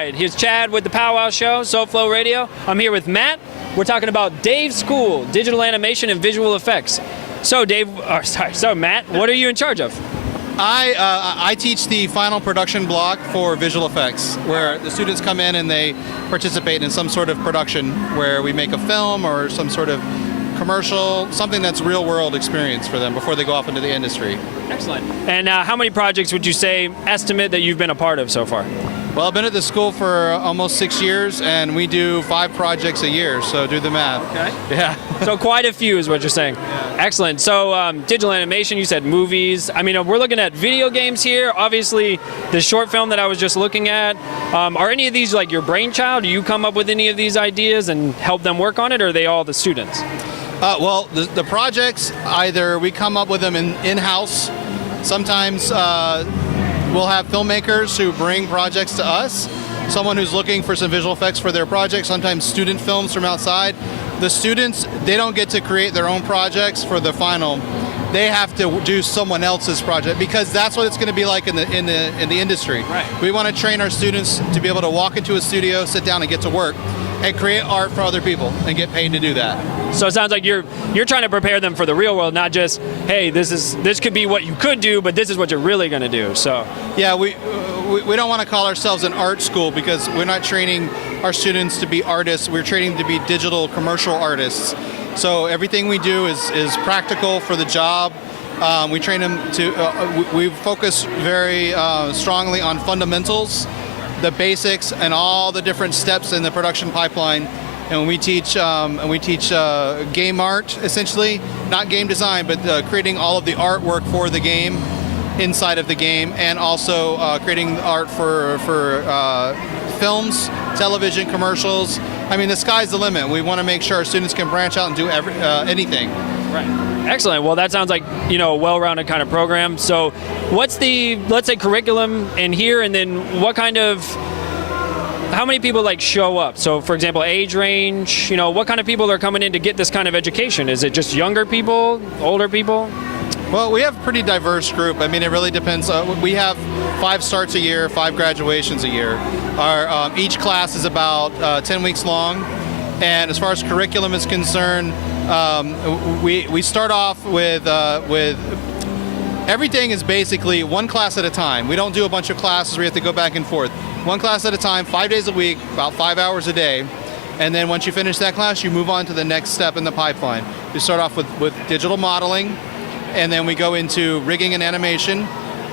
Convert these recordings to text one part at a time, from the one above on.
right, here's Chad with the Powwow Show, SoFlo Radio. I'm here with Matt. We're talking about Dave's school, digital animation and visual effects. So Matt, what are you in charge of? I teach the final production block for visual effects, where the students come in and they participate in some sort of production where we make a film or some sort of commercial, something that's real world experience for them before they go off into the industry. Excellent. And how many projects would you say, estimate, that you've been a part of so far? Well, I've been at the school for almost 6 years, and we do 5 projects a year, so do the math. Okay. Yeah. So quite a few is what you're saying. Yeah. Excellent. So digital animation, you said movies. I mean, we're looking at video games here. Obviously, the short film that I was just looking at. Are any of these like your brainchild? Do you come up with any of these ideas and help them work on it, or are they all the students? Well, the projects, either we come up with them in-house. Sometimes we'll have filmmakers who bring projects to us. Someone who's looking for some visual effects for their project, sometimes student films from outside. The students, they don't get to create their own projects for the final. They have to do someone else's project because that's what it's going to be like in the industry. Right. We want to train our students to be able to walk into a studio, sit down and get to work and create art for other people and get paid to do that. So it sounds like you're trying to prepare them for the real world, not just, hey, this could be what you could do, but this is what you're really going to do. So yeah, we don't want to call ourselves an art school because we're not training our students to be artists. We're training them to be digital commercial artists. So everything we do is practical for the job. We train them to. We focus very strongly on fundamentals, the basics, and all the different steps in the production pipeline. And we teach game art, essentially, not game design, but creating all of the artwork for the game, inside of the game, and also creating art for films, television, commercials. I mean, the sky's the limit. We want to make sure our students can branch out and do anything. Right. Excellent. Well, that sounds like, a well-rounded kind of program. So what's the, let's say, curriculum in here, and then how many people show up? So for example, age range, what kind of people are coming in to get this kind of education? Is it just younger people, older people? Well, we have a pretty diverse group. I mean, it really depends. We have 5 starts a year, 5 graduations a year. Our each class is about 10 weeks long. And as far as curriculum is concerned, we start off with everything is basically one class at a time. We don't do a bunch of classes where you have to go back and forth. One class at a time, 5 days a week, about 5 hours a day. And then once you finish that class, you move on to the next step in the pipeline. We start off with digital modeling, and then we go into rigging and animation.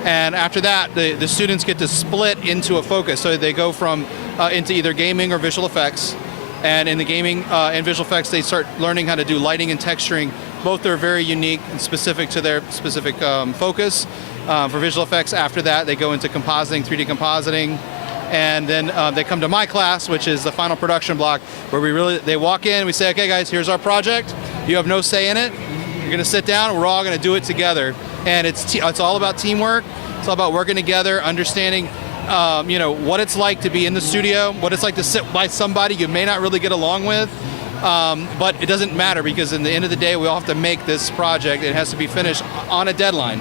And after that, the students get to split into a focus. So they go from into either gaming or visual effects. And in the gaming and visual effects, they start learning how to do lighting and texturing. Both are very unique and specific to their specific focus. For visual effects, after that, they go into compositing, 3D compositing. And then they come to my class, which is the final production block, where they walk in, we say, okay guys, here's our project. You have no say in it. You're gonna sit down, we're all gonna do it together. And it's all about teamwork. It's all about working together, understanding what it's like to be in the studio, what it's like to sit by somebody you may not really get along with. But it doesn't matter because in the end of the day, we all have to make this project. It has to be finished on a deadline.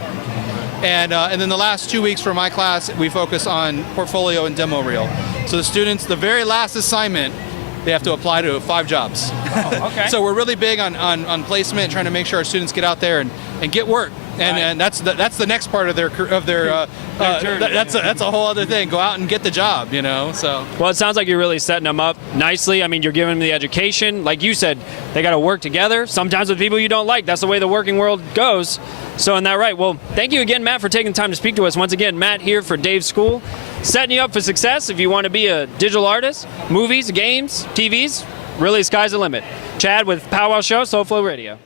And then the last 2 weeks for my class, we focus on portfolio and demo reel. So the students, the very last assignment, they have to apply to 5 jobs. Oh, okay. So we're really big on placement, trying to make sure our students get out there and get work. And that's the next part of their journey. That's a whole other thing. Go out and get the job, So. Well, it sounds like you're really setting them up nicely. I mean, you're giving them the education. Like you said, they got to work together. Sometimes with people you don't like. That's the way the working world goes. So, in that right. Well, thank you again, Matt, for taking the time to speak to us. Once again, Matt here for Dave's School, setting you up for success if you want to be a digital artist, movies, games, TVs. Really, sky's the limit. Chad with Powwow Show, SoFlo Radio.